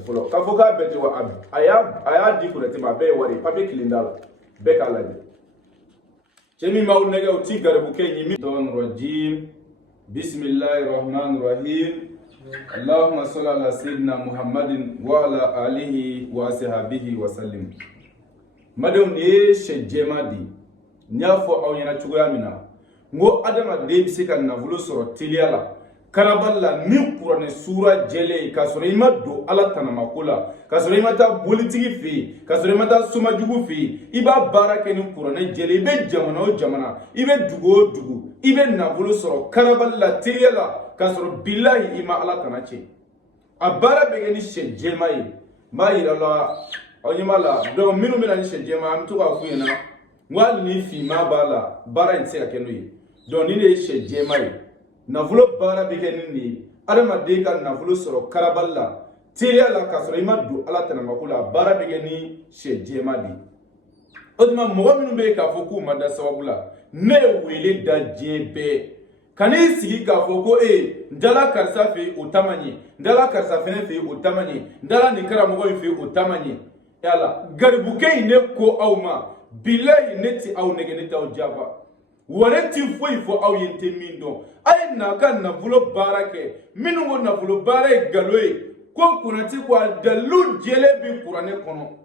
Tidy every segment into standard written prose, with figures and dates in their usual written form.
folo ka fo ka beti wa abi aya di ko tema be wari pape kilindala be kala de chemi maul nega uti garbu ke nyimi don rajim bismillahir rahmanir rahim allahumma salli ala sayyidina muhammadin wa ala alihi wa sahbihi wa sallim madam ne shejema di nyafo awyana chugoya mina ngo adama de bisika na vulu soro tiliala karaballa ni qur'ane sura jele ka sura imado ala tanama kula ka sura imata politiki fi ka sura imata suma jugu fi iba barake ni qur'ane jele be jamana o jamana ibe dugu ibe na vulu soro karaballa tiliala ka sura billahi ima ala tanache abara be ni shejema yi mai ala onyimala do minu mina ni shejema amtu ka kuyena ngwali ni fi ma bala bara ntse ka yi don ni ne shejema yi nafulo bara bige nini adama deka nafulo soro karaballa tiya la kasoro imadu ala tanama kula bara bige ni shejema di oduma mo minu be ka foku mada sawabula ne wele da jebe kani sigi ka foko ndala karsa fe utamanye ndala karsa fe fe utamanye ndala ni karamo go fe utamanye yala garbuke ne ko awma billahi neti aw negeneta o java wareti foi fo aw yente mindo ay na kan na bulo barake minu go na bulo bare galoy ko kunati ko dalul jele bi qur'ane kono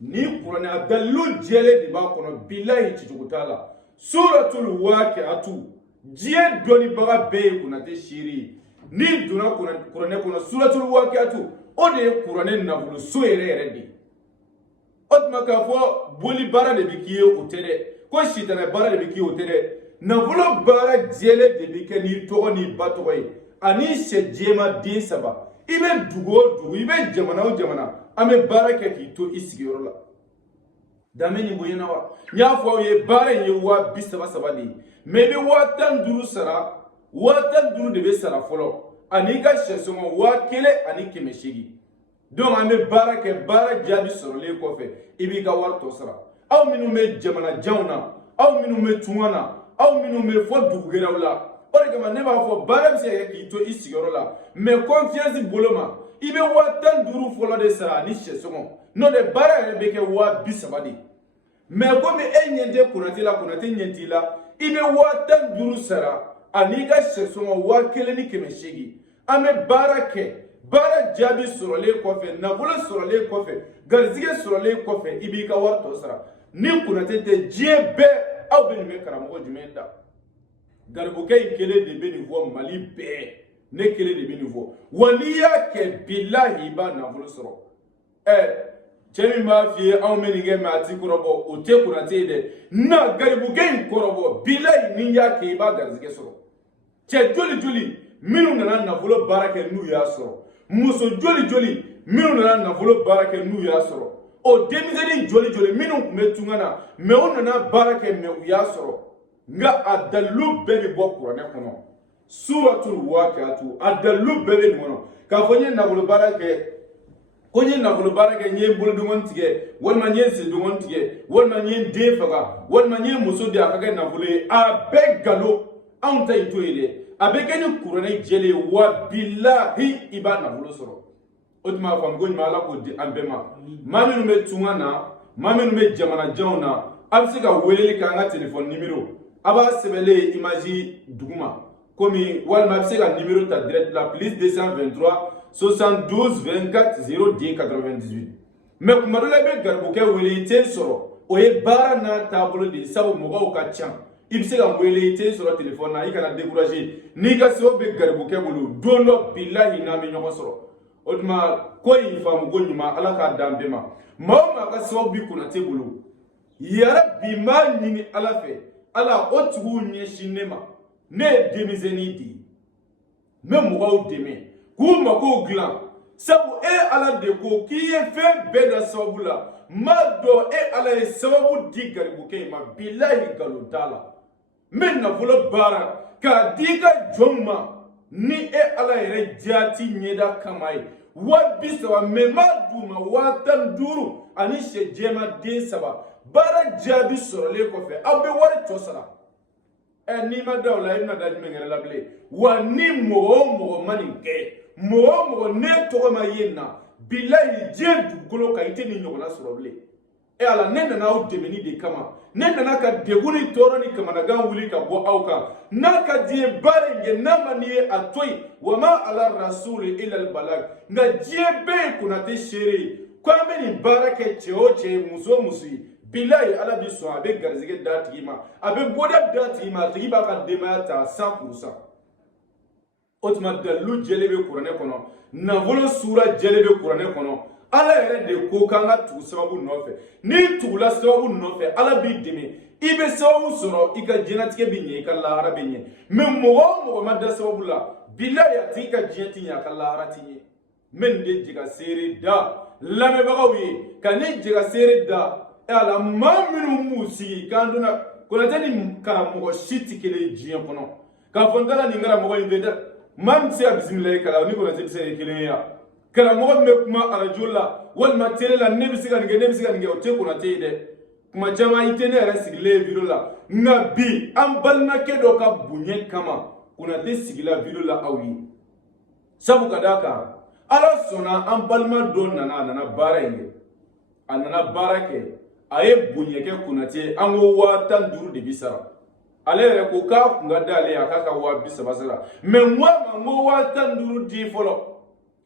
ni qur'ane dalul jele di ba kono billahi tijugutala suratul waqi'atu jie doni baga be kunati shiri ni duna qur'ane kono suratul waqi'atu o de qur'ane na bulo soyere di otma ka fo boli bara de bikiye utere ko shitana bara de bikiye utere na volo bara jele de bike ni togo ni batoy ani shejema din saba ibe dugo ibe jamana o jamana ame bara ke ki to isigorola dameni boyena wa nya fo ye bara ye wa bisaba sabadi mebe watan duru sara watan duru de be sara folo ani ka shesoma wa kele ani kemeshigi donc ame bara ke bara jabi sorole ko fe ibi ka warto sara aw minu me jamana jawna aw minu me tungana aw minu me fo dugugerawla o de kama ne b'a fɔ baara bɛ se ka kɛ k'i to i sigiyɔrɔ la mais confiance boloma i bɛ 15 fɔlɔ de sara ni sɛsɔngɔ n'o de baara yɛrɛ bɛ kɛ 30 de mais komi e ɲɛ tɛ Konate la Konate ɲɛ t'i la i bɛ 15 sara ani ka sɛsɔngɔ 1800 an bɛ baara kɛ baara jaabi sɔrɔlen kɔfɛ nafolo sɔrɔlen kɔfɛ garizigɛ sɔrɔlen kɔfɛ i b'i ka wari tɔ sara ni Konate tɛ diɲɛ bɛɛ aw bɛ nin bɛ karamɔgɔ jumɛn da garibukɛ in kelen de bɛ nin fɔ Mali bɛɛ ne kelen de bɛ nin fɔ wa n'i y'a kɛ bilahi i b'a nafolo sɔrɔ cɛ min b'a f'i ye anw bɛ nin kɛ mɛ a ti kɔrɔbɔ o tɛ Konate ye dɛ na garibukɛ in kɔrɔbɔ bilahi n'i y'a kɛ i b'a garizigɛ sɔrɔ cɛ joli minnu nana nafolo baara kɛ n'u y'a sɔrɔ muso joli minnu nana nafolo baara kɛ n'u y'a sɔrɔ o denmisɛnnin joli minnu tun bɛ tunga na mɛ u nana baara kɛ mɛ u y'a sɔrɔ nka a dalilu bɛɛ bɛ bɔ kuranɛ kɔnɔ suratul waqi'atu a dalilu bɛɛ bɛ nin kɔnɔ k'a fɔ n ye nafolo baara kɛ ko n ye nafolo baara kɛ n ye bolodongɔn tigɛ walima n ye sendongɔn tigɛ walima n ye n den faga walima n ye muso di a ka kɛ nafolo ye a bɛɛ nkalon anw ta in to ye dɛ a bɛ kɛ ni kuranɛ jɛlen ye wa bilahi i b'a nafolo sɔrɔ o tuma a faamu ko ɲuman ala k'o di an bɛɛ ma maa minnu bɛ tunga na maa minnu bɛ jamana janw na a bɛ se ka weleli kɛ an ka telefɔni nimero a b'a sɛbɛnlen image duguma komi walima a bɛ se ka nimero ta direct la plus 223 72 24 010 98 mais kuma dɔ la i bɛ garibukɛ wele i tɛ sɔrɔ o ye baara n'a taabolo de ye sabu mɔgɔw ka ca i bɛ se ka wele i tɛ sɔrɔ telefɔni na i kana décourager n'i ka sɛbɛn bɛ garibukɛ bolo don dɔ bilahi n'an bɛ ɲɔgɔn sɔrɔ o tuma ko in faamu ko ɲuman ala k'a dan bɛɛ ma maa o maa ka sɛbɛn bɛ Konate bolo yɛrɛ bi maa ɲini ala fɛ ala o tigiw ɲɛsin ne ma ne ye denmisɛnnin de ye n bɛ mɔgɔw dɛmɛ k'u magow dilan sabu e ala de ko k'i ye fɛn bɛɛ da sababu la m'a dɔn e ala ye sababu di garibukɛ in ma bilahi nkalon t'a la n bɛ nafolo baara k'a di i ka jɔnw ma ni e ala yɛrɛ jaati ɲɛda kama ye 30 mɛ m'a d'u ma 15 ani sɛ jɛma den 3 baara jaabi sɔrɔlen kɔfɛ aw bɛ wari tɔ sara n'i ma da o la i bɛna da jumɛn yɛrɛ la bilen wa ni mɔgɔ o mɔgɔ ma nin kɛ mɔgɔ o mɔgɔ ne tɔgɔ ma ye na billahi diɲɛ dugukolo kan i tɛ nin ɲɔgɔnna sɔrɔ bilen. E ala ne nana aw dɛmɛni de kama, ne nana ka degun ni tɔɔrɔ ni kamanagan wuli ka bɔ aw kan. N'a ka di ye baara in kɛ, n'a ma n'i ye a to yen. Wa ma ala rasuli illa al balag. Nka diɲɛ bɛɛ ye Konate seere ye. Ko an bɛ nin baara kɛ cɛ o cɛ ye, muso o muso ye. Bilahi ala bi sɔn a bɛ garizɛgɛ d'a tigi ma, a bɛ bɔda d'a tigi ma, a tigi b'a ka denbaya ta 100%. O tuma dalilu jɛlen bɛ kuranɛ kɔnɔ, nafolo suura jɛlen bɛ kuranɛ kɔnɔ. Ala yɛrɛ de ko k'an ka tugu sababu nɔfɛ. N'i tugula sababu nɔfɛ, ala b'i dɛmɛ. I bɛ sababu sɔrɔ, i ka diɲɛlatigɛ bɛ ɲɛ, i ka lahara bɛ ɲɛ. Mais mɔgɔ o mɔgɔ ma da sababu la, bilahi a tigi ka diɲɛ ti ɲɛ, a ka lahara ti ɲɛ. N bɛ nin de jɛka seere da lamɛnbagaw ye, ka ne jɛka seere da. Ala maa minnu b'u sigi k'an donna Konate ni karamɔgɔ si tɛ kelen ye diɲɛ kɔnɔ. K'a fɔ n taara nin karamɔgɔ in fɛ dɛ, maa min tɛ se ka bisimilayi kalan, ni Konate bɛ se ka kɛ kelen ye yan. Karamɔgɔ min bɛ kuma arajo la walima télé la, ne bɛ se ka nin kɛ, ne bɛ se ka nin kɛ, o tɛ Konate ye dɛ. Kuma caman i tɛ ne yɛrɛ sigilen ye video la. Nka bi an balimakɛ dɔ ka bonya kama, Konate sigila video la aw ye. Sabu ka d'a kan, ala sɔnna an balima dɔ nana, a nana baara in kɛ. A nana baara kɛ. A ye bonya kɛ Konate, an ko 15,000 de bi sara. Ale yɛrɛ ko k'a kun ka d'ale ye, a k'a ka 30,000 sara. Mais moi ma n ko 15,000 di fɔlɔ.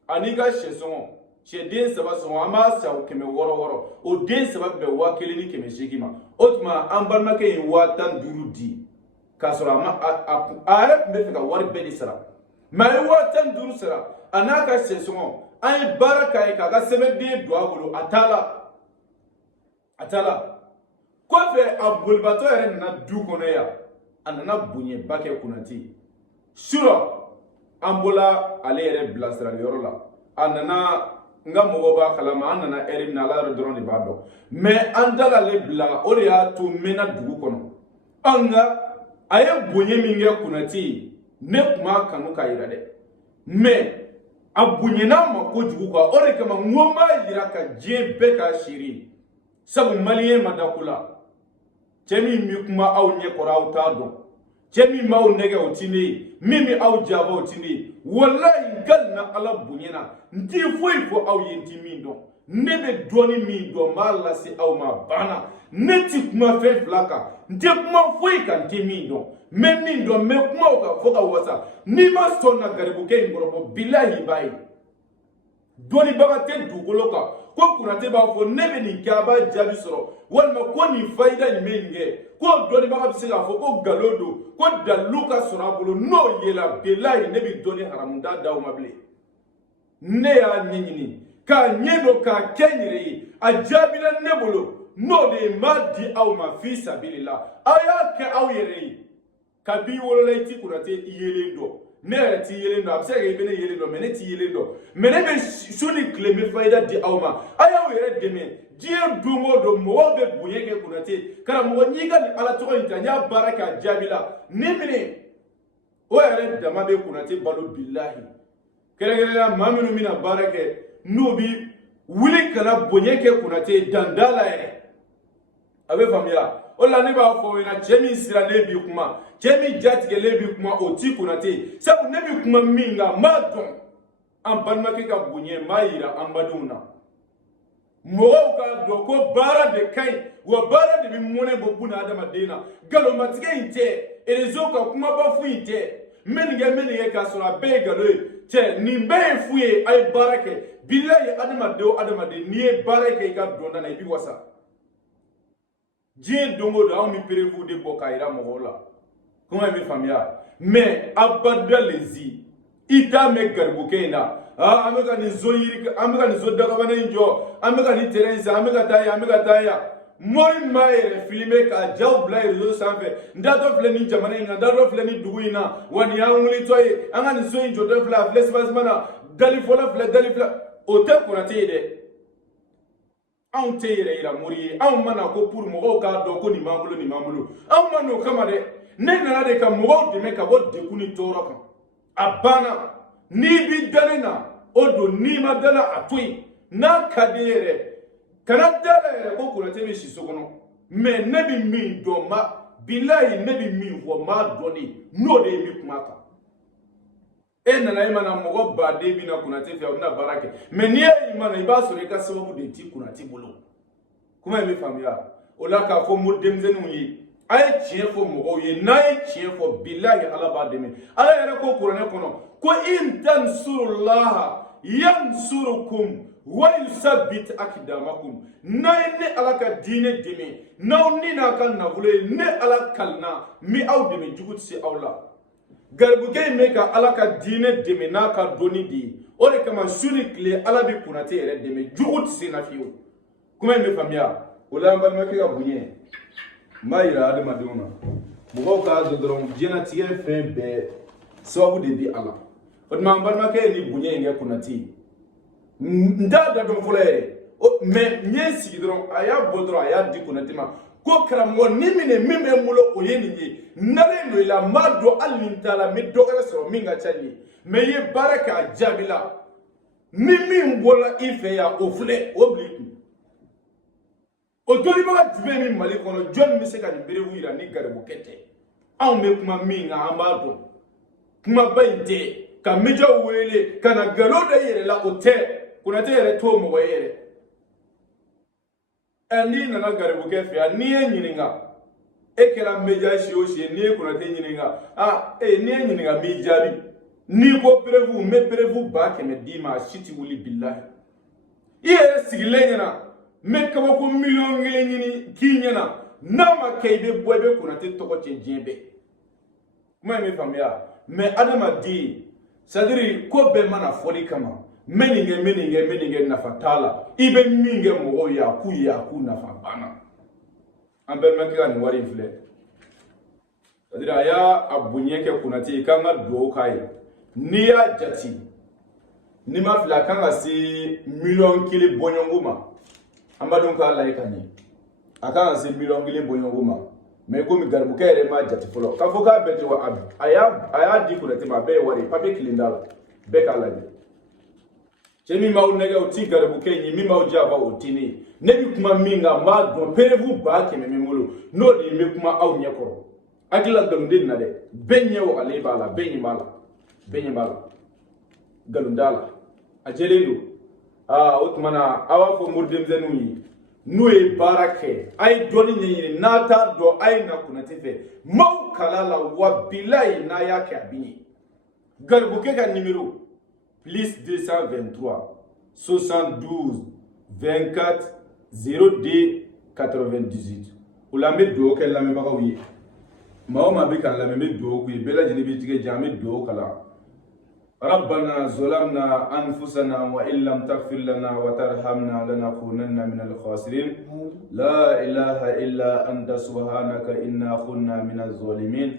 Ani ka sɛ sɔngɔ, sɛden 3 sɔngɔ, an b'a san 600. O den 3 bɛ 1,880 ma. O tuma an balimakɛ ye 15,000 di. K'a sɔrɔ a yɛrɛ tun bɛ fɛ ka wari bɛɛ de sara. Mais a ye 15,000 sara, a n'a ka sɛ sɔngɔ. An ye baara k'a ye, k'a ka sɛbɛnden don a bolo, a t'a la. A taala kɔfɛ a bolibatɔ yɛrɛ nana du kɔnɔ yan, a nana bonyaba kɛ Konate. Surɔ an bɔla ale yɛrɛ bilasirali yɔrɔ la, a nana n ka mɔgɔw b'a kalama, an nana heure min na ala yɛrɛ dɔrɔn de b'a dɔn. Mais an t'ale bila, o de y'a to n mɛnna dugu kɔnɔ. Nka a ye bonya min kɛ Konate, ne tun b'a kanu k'a yira dɛ. Mais a bonyana ma kojugu quoi, o de kama n ko n b'a yira ka diɲɛ bɛɛ k'a seere. Sabu maliyɛn ma da ko la, cɛ min bɛ kuma aw ɲɛkɔrɔ aw t'a dɔn, cɛ min b'aw nɛgɛ o tɛ ne ye, min bɛ aw jaaba o tɛ ne ye. Walayi n ka na ala bonyana, n t'i foyi fɔ aw ye, n t'i min dɔn. Ne bɛ dɔɔni min dɔn, n b'a lase aw ma, banna. Ne tɛ kuma fɛn fila kan, n tɛ kuma foyi kan, n tɛ min dɔn. N bɛ min dɔn, n bɛ kuma o kan fo ka wasa. N'i ma sɔn na garibukɛ in kɔrɔbɔ, bilahi i b'a ye. Dɔnnibaga tɛ dugukolo kan. Ko Konate b'a fɔ ne bɛ nin kɛ, a b'a jaabi sɔrɔ, walima ko nin fayida nin bɛ nin kɛ, ko dɔnnibaga bɛ se k'a fɔ ko nkalon don, ko dalilu ka sɔrɔ a bolo, n'o yela bilahi ne bɛ dɔnni haramu t'a d'aw ma bilen. Ne y'a ɲɛɲini k'a ɲɛ dɔn k'a kɛ n yɛrɛ ye, a jaabila ne bolo, n'o de ye n b'a di aw ma fi sabilila. Aw y'a kɛ aw yɛrɛ ye. Kabi wolola i ti Konate i yelen dɔn. Ne yɛrɛ t'i yelen dɔn, a bɛ se ka kɛ i bɛ ne yelen dɔn, mais ne t'i yelen dɔn. Mais ne bɛ su ni tile n bɛ fayida di aw ma. A y'aw yɛrɛ dɛmɛ. Diɲɛ don o don mɔgɔw bɛ bonya kɛ Konate. Karamɔgɔ n'i ka nin ala tɔgɔ in ta, n y'a baara kɛ a jaabi la. Ni minɛ o yɛrɛ dama bɛ Konate balo bilahi. Kɛrɛnkɛrɛnnenya maa minnu bɛna baara kɛ, n'u bɛ wuli kana bonya kɛ Konate danda la yɛrɛ. A bɛ faamuya. O la ne b'a fɔ o ɲɛna, cɛ min siralen b'i kuma, cɛ min jatigɛlen b'i kuma, o ti Konate. Sabu ne bɛ kuma min kan, n b'a dɔn. An balimakɛ ka bonya, n b'a yira an badenw na. Mɔgɔw k'a dɔn ko baara de ka ɲi, wa baara de bɛ mɔnɛ bɔ buna adamaden na. Nkalonmatigɛ in tɛ, réseau ka kumaba fu in tɛ. N bɛ nin kɛ k'a sɔrɔ a bɛɛ ye nkalon ye. Cɛ nin bɛɛ ye fu ye, a ye baara kɛ. Bilahi adamaden o adamaden n'i ye baara kɛ i ka dɔnta na, i bɛ wasa. Diɲɛ don o don anw bɛ perewu de bɔ k'a yira mɔgɔw la. Kuma in bɛ faamuya. Mais abada lezi, i t'a mɛn garibukɛ in na. An bɛ ka nin so yiri, an bɛ ka nin so dagabana in jɔ, an bɛ ka nin terrain in san, an bɛ ka taa yan, an bɛ ka taa yan. Mori m'a yɛrɛ filmer k'a jaw bila réseau sanfɛ. N datɔ filɛ nin jamana in na, n datɔ filɛ nin dugu in na, wa nin y'an wulitɔ ye. An ka nin so in jɔtɔ filɛ, a filɛ spacement na, dali fɔlɔ filɛ, dali filɛ. O tɛ Konate ye dɛ. Anw tɛ yɛrɛ yira Mori ye. Anw ma na ko pour mɔgɔw k'a dɔn ko nin b'an bolo, nin b'an bolo. Anw ma n'o kama dɛ. Ne nana de ka mɔgɔw dɛmɛ ka bɔ degun ni tɔɔrɔ kan. A banna. N'i bi da ne na, o don n'i ma da la, a to yen. N'a ka di yɛrɛ, kana da la yɛrɛ ko Konate bɛ si so kɔnɔ. Mais ne bɛ min dɔn, bilahi ne bɛ min fɔ, n b'a dɔn de, n'o de ye n bɛ kuma kan. nana imana mogo bade bina kunati fe na barake mais ni imana iba so ka sababu de ti kunati bolo kuma me famia ola ka fo mo demzenu yi ay chien fo mogo yi nay chien fo billahi ala ba demi ala yara ko qur'ane kono ko in tansurullah yansurukum wa yusabbit akdamakum nay ne ala ka dine demi naw ni na kan na vule ne ala kalna mi aw demi jugut si awla garbuke me ka ala ka dine demi na ka doni di o de kama suni kle ala bi kunate yere demi jugut si na fiyo kuma me famia ola mbalma ke ga bunye mayira adama dona mugo ka dodron jena tiye fe be sababu de di ala o ma mbalma ke ni bunye nge kunati nda da don fulere o me nyesi dron aya bodro aya di kunati ma ko karamo nimine mime mulo oyeni ni nare no ila mado alintala mi dogala so minga chani me ye baraka jabila nimi mbola ife ya ofule obliku o doli baga tibe mi mali kono jon mi se ka ni bere wira ni gare bukete aw me kuma minga amado kuma bainte ka mejo wele kana galoda yere la ote kuna te yere to mo yere ani nana gare bukefe ya ni enyininga ekela meja shioshi ni kuna te nyininga ni enyininga mi jabi ni ko prevu me prevu ba ke me dima shiti wuli billahi yere sigilenyana me kaba ko million ngile nyini kinyana nama kaybe boybe kuna te toko chenjebe kuma me famia me adama di sadiri ko be mana foli kama meninge nafatala ibe minge mogo ya ku nafa bana ambe makira ni wari infle sadiri aya abunyeke kunati kanga do kai niya jati nima fila kanga si million kili bonyonguma ambadon ka laika ni akanga si million kili bonyonguma me ko mi garbuka ere ma jati folo ka foka beti wa aya di kunati ma be wari pape kilindala be kala ni chemi ma unega uti garbuka ni mi ma ujava utini nebi kuma minga ma don perevu ba ke me molo no di me kuma aw nyekoro agila galundin na de benye wo ale bala benye mala galundala ajelelo utmana awa fo murdem zenuni nuwe barake ay doni nyini nata do ay na kunatife mau kalala wa bilai na yake abini garbuke ka numéro plus 223 72 24 02 98 ulame do ke lame baka wi maoma be kan lame me do ku bela jini bi tige jame do kala ربنا ظلمنا أنفسنا وإن لم تغفر لنا وترحمنا لنكونن من الخاسرين لا إله إلا أنت سبحانك إنا كنا من الظالمين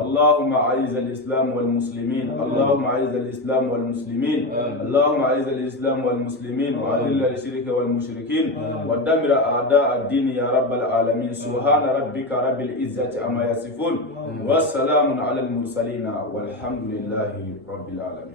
اللهم أعز الإسلام والمسلمين اللهم أعز الإسلام والمسلمين اللهم أعز الإسلام والمسلمين وأذل الشرك والمشركين ودمر أعداء الدين يا رب العالمين سبحان ربك رب العزة عما يصفون والسلام على المرسلين والحمد لله رب العالمين